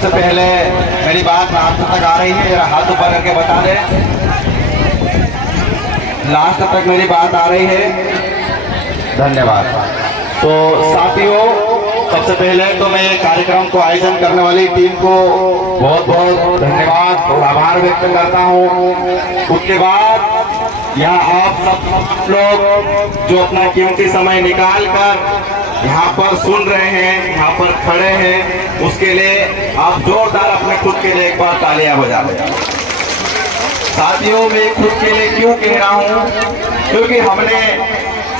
सबसे पहले मेरी बात लास्ट तक आ रही है, जरा हाथ ऊपर करके बता दें। लास्ट तक मेरी बात आ रही है, धन्यवाद। तो साथियों, सबसे पहले तो मैं कार्यक्रम को आयोजन करने वाली टीम को बहुत बहुत धन्यवाद और आभार व्यक्त करता हूं। उसके बाद यहाँ आप सब लोग जो अपना कीमती समय निकाल कर यहाँ पर सुन रहे हैं, यहाँ पर खड़े हैं, उसके लिए आप जोरदार अपने खुद के लिए एक बार तालियां बजा दें। साथियों, मैं खुद के लिए क्यों कह रहा हूँ, क्योंकि हमने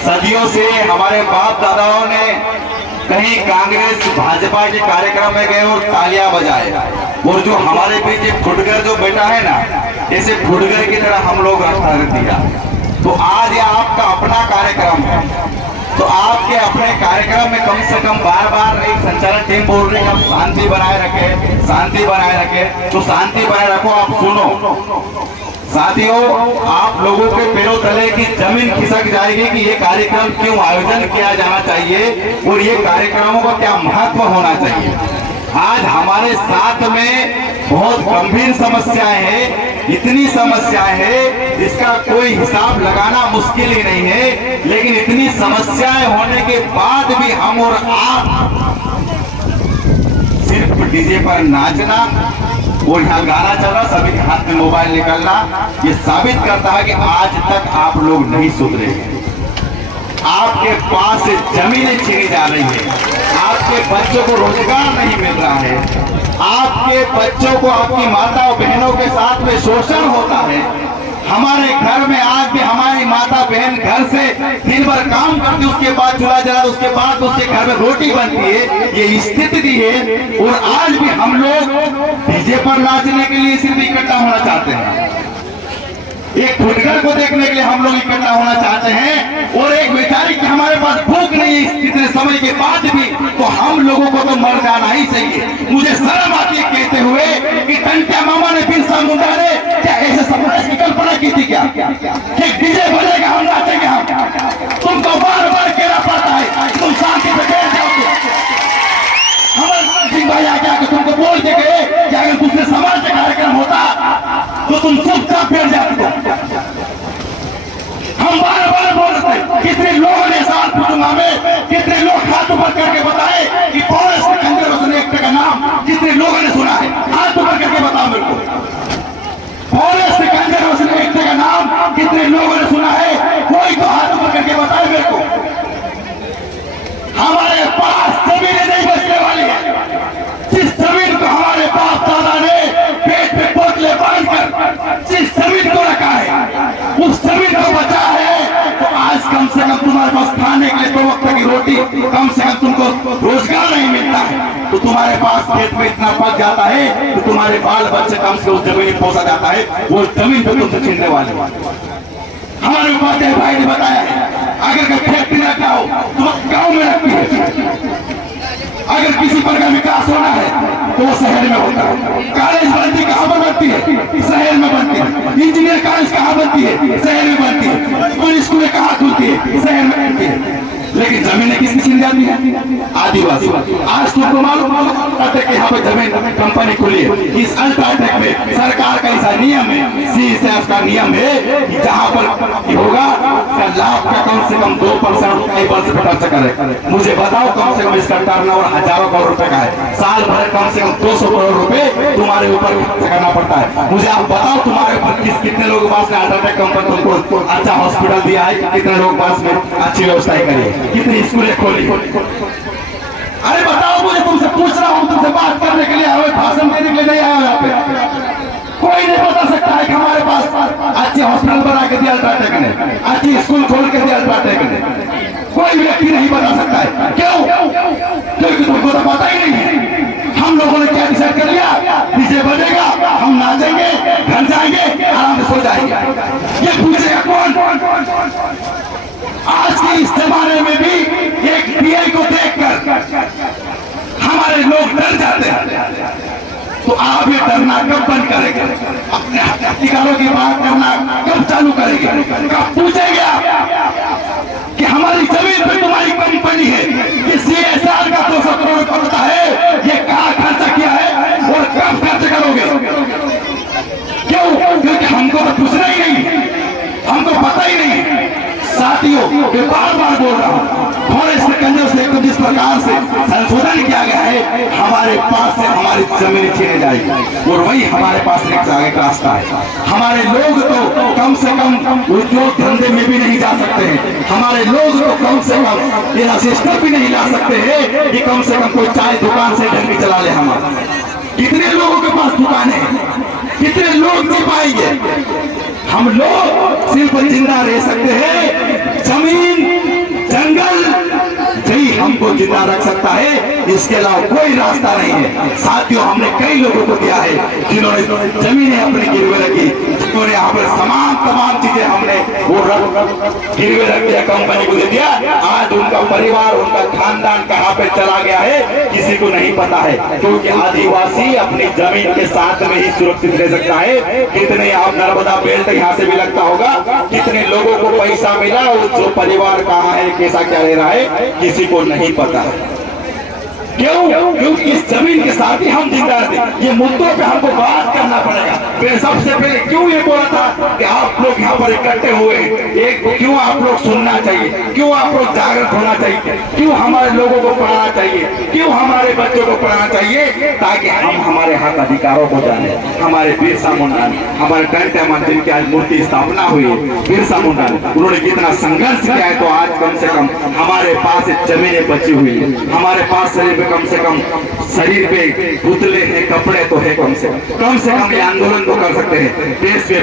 सदियों से हमारे बाप दादाओं ने कहीं कांग्रेस भाजपा के कार्यक्रम में गए और तालियां बजाए, और जो हमारे बीच एक फुटकर जो बैठा है ना, ऐसे फुटकर की तरह हम लोग रख दिया। तो आज ये आपका अपना कार्यक्रम है, तो आपके अपने कार्यक्रम में कम से कम बार बार एक संचालन टीम बोल रही है, शांति बनाए रखे, शांति बनाए रखे। तो शांति बनाए रखो, आप सुनो। साथियों, आप लोगों के पैरों तले की जमीन खिसक जाएगी कि ये कार्यक्रम क्यों आयोजन किया जाना चाहिए और ये कार्यक्रमों का क्या महत्व होना चाहिए। आज हमारे साथ में बहुत गंभीर समस्याएं हैं, इतनी समस्याएं हैं जिसका कोई हिसाब लगाना मुश्किल ही नहीं है। लेकिन इतनी समस्याएं होने के बाद भी हम और आप सिर्फ डीजे पर नाचना और यहाँ गाना चल रहा, सभी के हाथ में मोबाइल निकलना, ये साबित करता है कि आज तक आप लोग नहीं सुधरे। आपके पास से जमीनें छीनी जा रही है, आपके बच्चों को रोजगार नहीं मिल रहा है, आपके बच्चों को आपकी माता और बहनों के साथ में शोषण होता है। हमारे घर में आज भी हमारी माता बहन घर से दिन भर काम करती, उसके बाद चूल्हा जला, उसके बाद उसके घर में रोटी बनती है, ये स्थिति है। और आज भी हम लोग डीजे पर नाचने के लिए सिर्फ इकट्ठा होना चाहते हैं, एक फुटकर को देखने के लिए हम लोग इकट्ठा होना चाहते हैं, और एक बेचारी की हमारे पास भूख नहीं है इतने समय के बाद भी, तो हम लोगों को तो मर जाना ही चाहिए। मुझे शर्म आती है कहते हुए कि टंट्या मामा ने, बिरसा मुंडा ने क्या ऐसे समाज की कल्पना की थी क्या कि डीजे बजेगा हम नाचेंगे? हम तुमको बार बार कहना पड़ता है तुम शांति से बैठ जाओगे। हमारे सिंह भाई आगे आके तुमको बोल के गए कि अगर दूसरे समाज का कार्यक्रम होता तो तुम चुपचाप बैठ जाते। हम बार बार बोलते, कितने लोगों ने साथ पूछूंगा मैं, कितने लोग हाथ ऊपर करके बताए कि फॉरेस्ट कंजर्वेशन एक्ट का नाम कितने लोगों ने सुना है? हाथ ऊपर करके बताओ मेरे को, फॉरेस्ट कंजर्वेशन एक्ट का नाम कितने लोगों ने सुना है? कोई तो हाथ ऊपर करके बताए मेरे को। हमारे पास जमीनें नहीं बचने वाली है, जिस जमीन को हमारे बाप दादा ने पेट पे बोतलें बांधकर जिस जमीन को रखा है, उस जमीन को बचा है, तो आज कम से कम तुम्हारे पास खाने के लिए 2 वक्त की रोटी, कम से कम तुमको रोजगार नहीं मिलता है, तो तुम्हारे पास खेत में इतना पक जाता है तो तुम्हारे बाल बच्चे कम से उस जमीन में पहुंचा जाता है, वो जमीन पे तुमसे छीनने वाले। हमारे उपाध्याय भाई ने बताया है, अगर फैक्ट्री रखा हो तो गांव में रखती है, अगर किसी प्रकार का विकास होना है तो वो शहर में होता है। कॉलेज बनती कहाँ पर बनती है? शहर में बनती है। इंजीनियर कॉलेज कहाँ बनती है? शहर में बनती है। स्कूलें कहाँ खुलती है? शहर में बनती है। लेकिन जमीनें किसकी छीन जाती है? आदिवासी। आज तुमको मालूम है कि यहाँ पे जमीन कंपनी खुली है, इस अल्ट्राटेक में सरकार का ऐसा नियम है, CSF का नियम है कि जहाँ पर होगा लाभ का कम से कम 2% खर्च करे। मुझे बताओ, कम से कम इसका टर्नओवर हजारों करोड़ रुपए का है, साल भर कम से कम 200 करोड़ रुपए तुम्हारे ऊपर खर्च करना पड़ता है। मुझे आप बताओ, तुम्हारे ऊपर कितने लोगों के पास अल्ट्राटेक कंपनी तुमको अच्छा हॉस्पिटल दिया है, कितने लोगों के पास में अच्छी व्यवस्थाएं करी है, कितनी स्कूलें खोली? अरे बताओ मुझे, तुमसे पूछ रहा हूँ, तुमसे बात करने के लिए आए, भाषण देने के लिए नहीं आया यहाँ पे। कोई नहीं बता सकता है कि हमारे पास अच्छे हॉस्पिटल बना के दिया अल्ट्राटेक ने, अच्छी स्कूल खोल के दिया अल्ट्राटेक ने। कोई व्यक्ति नहीं बता सकता है। क्यों? क्योंकि तुमको तो पता ही नहीं है। हम लोगों ने क्या डिसाइड कर लिया, डीजे बजेगा, हम नाचेंगे, घर जाएंगे, आराम से सो जाएंगे। ये पूछेगा कौन? आज के इस जमाने में भी एक पीआई को देखकर हमारे लोग डर जाते हैं, तो आप ये डरना कब बंद करेंगे? अपने अधिकारों की बात करना कब चालू करेंगे? कब पूछेंगे आप कि हमारी जमीन पे तुम्हारी कंपनी है, ये CSR का 200 करोड़ का होता है, ये कहाँ खर्चा किया है? और दिया गया है हमारे पास से हमारी जमीन छीने जाएगी, और वही हमारे पास एक आगे का रास्ता है। हमारे लोग तो कम से कम उद्योग धंधे में भी नहीं जा सकते हैं, हमारे लोग तो कम से कम ये सिस्टम भी नहीं ला सकते हैं कि कम से कम कोई चाय दुकान से ढंग चला ले। हमारा कितने लोगों के पास दुकान है, कितने लोग जी पाएंगे? हम लोग सिर्फ जिंदा रह सकते हैं, जमीन जंगल यही हमको जिंदा रख सकता है, इसके अलावा कोई रास्ता नहीं है। साथियों, हमने कई लोगों को दिया है जिन्होंने जमीनें अपनी गिरवे रखी, जिन्होंने यहाँ पर तमाम चीजें हमने वो गिरवे रख दिया, कंपनी को दे दिया। आज उनका परिवार, उनका खानदान कहाँ पे चला गया है किसी को नहीं पता है, क्योंकि आदिवासी अपनी जमीन के साथ में ही सुरक्षित रह सकता है। कितने आप नर्मदा बेल्ट यहाँ से भी लगता होगा, कितने लोगों को पैसा मिला और जो परिवार कहाँ है, कैसा क्या ले रहा है, किसी को नहीं पता है। क्यों? क्योंकि इस जमीन के साथ ही हम जिंदा रहते। ये मुद्दों पे हमको बात करना पड़ेगा। फिर सबसे पहले क्यों ये बोला था कि आप लोग यहाँ पर इकट्ठे हुए, एक क्यों आप लोग सुनना चाहिए, क्यों आप लोग जागृत होना चाहिए, क्यों हमारे लोगों को पढ़ाना चाहिए, क्यों हमारे बच्चों को पढ़ाना चाहिए, ताकि हम हमारे हक अधिकारों को जाने। हमारे बिरसा मुंडा, हमारे टंटे मन जिनकी आज मूर्ति स्थापना हुई है, बिरसा मुंडा, उन्होंने कितना संघर्ष किया है, तो आज कम से कम हमारे पास जमीनें बची हुई है, हमारे पास शरीर पे कम से कम शरीर पे पुतले हैं, कपड़े तो है, कम से कम ये आंदोलन तो कर सकते हैं देश के